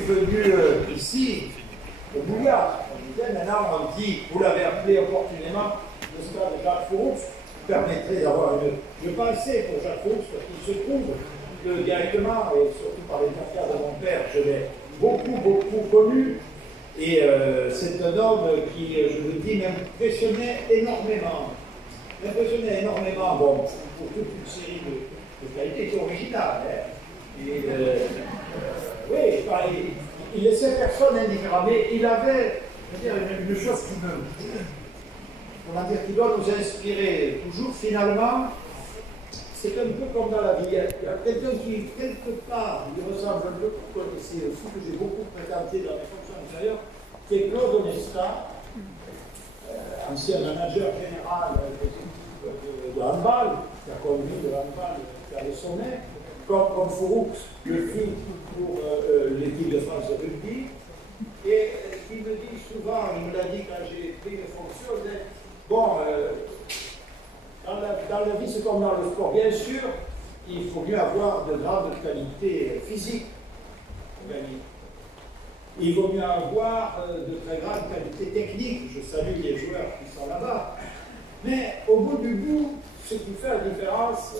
venu ici, au Bouillard, on disait, maintenant on dit, vous l'avez appelé opportunément, le stade de Jacques Fouroux, qui permettrait d'avoir une... Je pensais pour Jacques Fouroux, parce qu'il se trouve que directement, et surtout par les affaires de mon père, je l'ai beaucoup connu, et c'est un homme qui, je vous dis, m'impressionnait énormément. Bon, pour toute une série de qualités originales. Hein. Et, oui, il laissait personne indifférent, mais il avait, je veux dire, une chose qui doit nous inspirer toujours, finalement, c'est un peu comme dans la vie. Il y a quelqu'un qui, quelque part, lui ressemble un peu, vous connaissez aussi, que j'ai beaucoup fréquenté dans mes fonctions antérieures, qui est Claude Onesta, ancien manager général de handball, qui a conduit le handball vers les sommets, comme Fouroux le fit pour l'équipe de France de rugby, et qui me dit souvent, il me l'a dit quand j'ai pris les fonctions, il dit, bon, dans la vie c'est comme dans le sport, bien sûr, il faut mieux avoir de grandes qualités physiques pour gagner. Il vaut mieux avoir de très grandes qualités techniques. Je salue les joueurs qui sont là-bas. Mais au bout du bout, ce qui fait la différence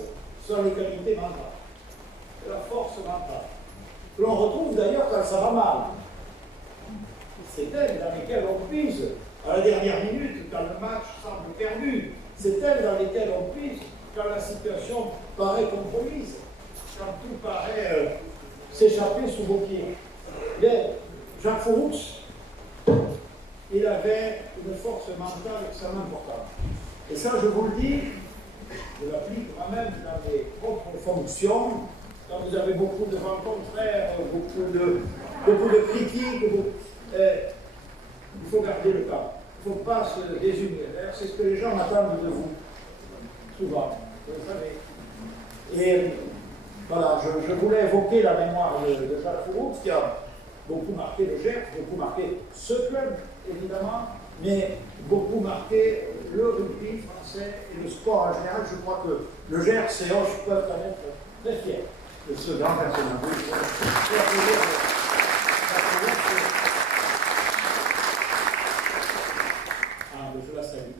sont les qualités mentales, la force mentale. Que l'on retrouve d'ailleurs quand ça va mal. C'est elles dans lesquelles on puise à la dernière minute, quand le match semble perdu. C'est elles dans lesquelles on puise quand la situation paraît compromise, quand tout paraît s'échapper sous vos pieds. Mais Jacques Fouroux, il avait une force mentale extrêmement importante. Et ça, je vous le dis, je l'applique moi-même dans mes propres fonctions, quand vous avez beaucoup de rencontres, beaucoup de critiques, il faut garder le cap. Il ne faut pas se désunir. C'est ce que les gens attendent de vous, souvent, vous le savez. Et voilà, je voulais évoquer la mémoire de Jacques Fouroux, qui a beaucoup marqué le Gers, beaucoup marqué ce club, évidemment, mais beaucoup marqué le rugby français et le sport en général. Je crois que le Gers et Auch peuvent en être très fiers de ce grand personnage. Je la salue.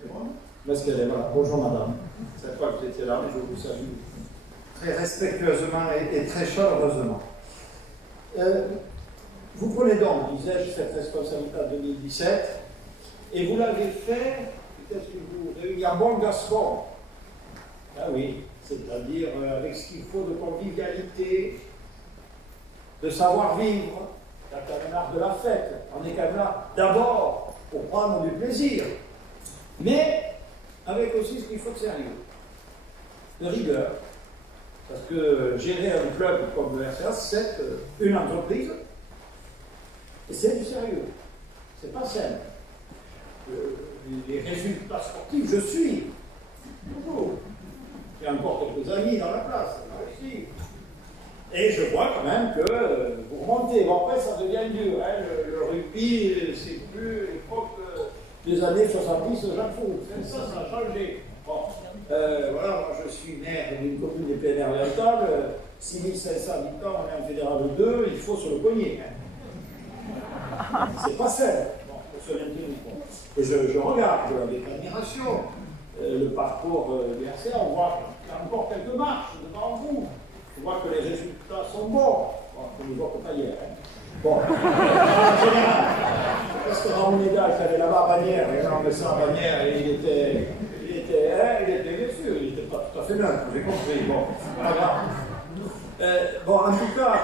C'est bon? Parce qu'elle est là. Bonjour madame. Cette fois que vous étiez là, je vous salue très respectueusement et très chaleureusement. Vous prenez donc, disais-je, cette responsabilité en 2017, et vous l'avez fait, peut-être que vous réunissez à bon Gascon. Ah oui, c'est-à-dire avec ce qu'il faut de convivialité, de savoir-vivre. Il y a quand même l'art de la fête. On est quand même là d'abord pour prendre du plaisir, mais avec aussi ce qu'il faut de sérieux, de rigueur. Parce que gérer un club comme le RCA, c'est une entreprise, et c'est du sérieux. C'est pas simple. Les résultats sportifs, je suis toujours. Il y a encore quelques amis dans la place, là aussi. Et je vois quand même que vous remontez. Bon, après, ça devient dur. Hein. Le rugby, c'est plus l'époque des années 70 de Jacques Fouroux. Ça a changé. Bon. Voilà, moi je suis maire d'une commune des PNR orientales, 6500 habitants, on est en fédéral 2, il faut se le cogner. Hein. C'est pas simple. Bon, pour se maintenir. Bon. Et je regarde avec admiration le parcours du RCA, on voit qu'il y a encore quelques marches devant vous. Je vois que les résultats sont bons. Bon, on ne voit que pas hier. Hein. Bon, en général, parce que Ramoneda, il fallait là-bas à Bagnères, et là on met ça à Bagnères, et il était bien sûr, il n'était pas tout à fait neutre, j'ai compris. Bon, pas grave. Bon, en tout cas,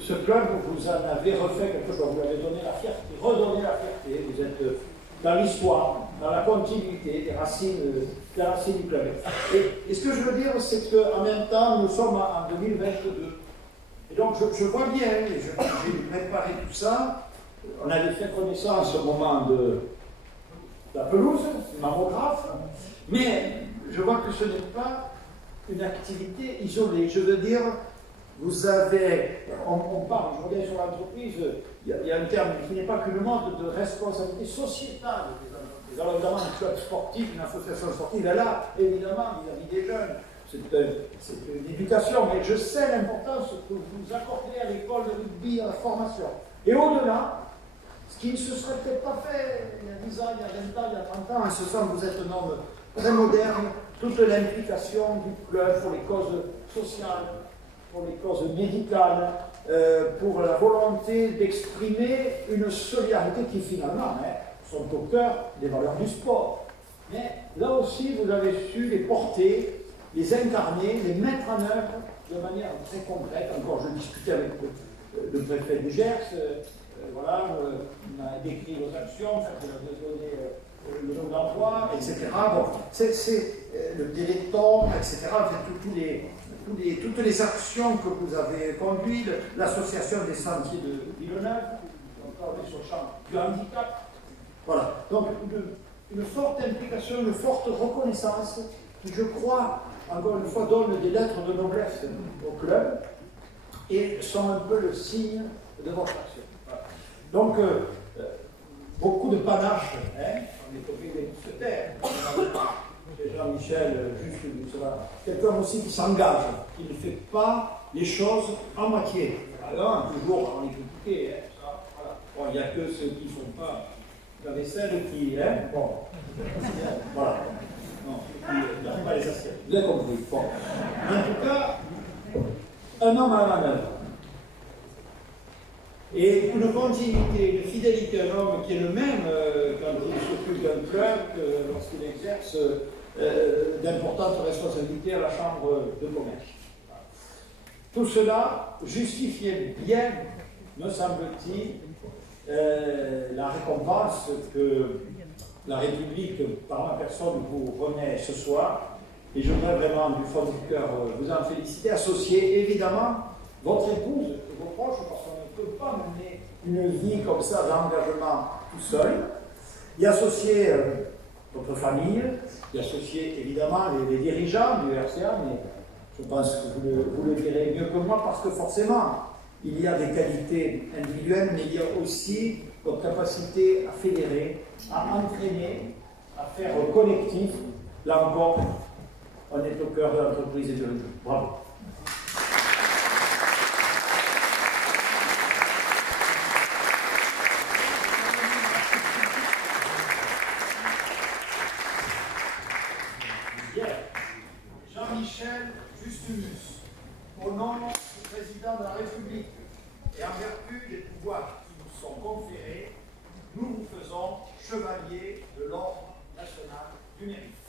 ce club, vous en avez refait quelque chose, vous lui avez donné la fierté, redonné la fierté, vous êtes dans l'histoire, dans la continuité des racines du club. Et ce que je veux dire, c'est qu'en même temps, nous sommes en 2022. Et donc, je vois bien, j'ai préparé tout ça, on avait fait connaissance au moment de la pelouse, du mammographe, mais je vois que ce n'est pas une activité isolée. Je veux dire, vous avez, on parle, je reviens sur l'entreprise, il y a un terme qui n'est pas qu'une mode de responsabilité sociétale des entreprises. Alors évidemment, un club sportif, une association sportive, elle a évidemment vis-à-vis des jeunes c'est une éducation, mais je sais l'importance que vous accordez à l'école de rugby, à la formation. Et au-delà, ce qui ne se serait peut-être pas fait il y a 10 ans, il y a 20 ans, il y a 30 ans, en ce sens vous êtes un homme très moderne, toute l'implication du club pour les causes sociales, pour les causes médicales, pour la volonté d'exprimer une solidarité qui finalement sont au cœur des valeurs du sport. Mais là aussi, vous avez su les porter, les incarner, les mettre en œuvre de manière très concrète. Encore, je discutais avec le préfet du Gers, voilà, on a décrit vos actions, vous avez donné le nom d'emploi, etc. Bon, c'est le téléthon, etc. Toutes les actions que vous avez conduites, l'association des sentiers de Villeneuve, encore sur le champ du handicap. Voilà, donc une forte implication, une forte reconnaissance qui, je crois, encore une fois, donne des lettres de noblesse au club et sont un peu le signe de votre action. Voilà. Donc, beaucoup de panache, on est obligé des mousquetaires. Jean-Michel, juste quelqu'un aussi qui s'engage, qui ne fait pas les choses en moitié. Alors, toujours, on est critiqué, voilà. Bon, il n'y a que ceux qui ne font pas la vaisselle qui, bon, voilà. Non, il n'y a pas les assiettes. Vous avez compris. Bon. En tout cas, un homme à la manœuvre. Et une continuité, une fidélité à un homme qui est le même quand il s'occupe d'un club que lorsqu'il exerce d'importantes responsabilités à la Chambre de commerce. Tout cela justifiait bien, me semble-t-il, la récompense que la République, par ma personne, vous remet ce soir. Et je voudrais vraiment, du fond du cœur, vous en féliciter, associer évidemment votre épouse et vos proches, parce qu'on ne peut pas mener une vie comme ça d'engagement tout seul, y associer votre famille, y associer évidemment les dirigeants du RCA, mais je pense que vous le direz mieux que moi, parce que forcément, il y a des qualités individuelles, mais il y a aussi votre capacité à fédérer, à entraîner, à faire collectif. Là encore, on est au cœur de l'entreprise et de l'État. Bravo. Bien. Jean-Michel Justumus, au nom du président de la République et en vertu des pouvoirs qui nous sont conférés, nous vous faisons chevalier de l'Ordre national du mérite.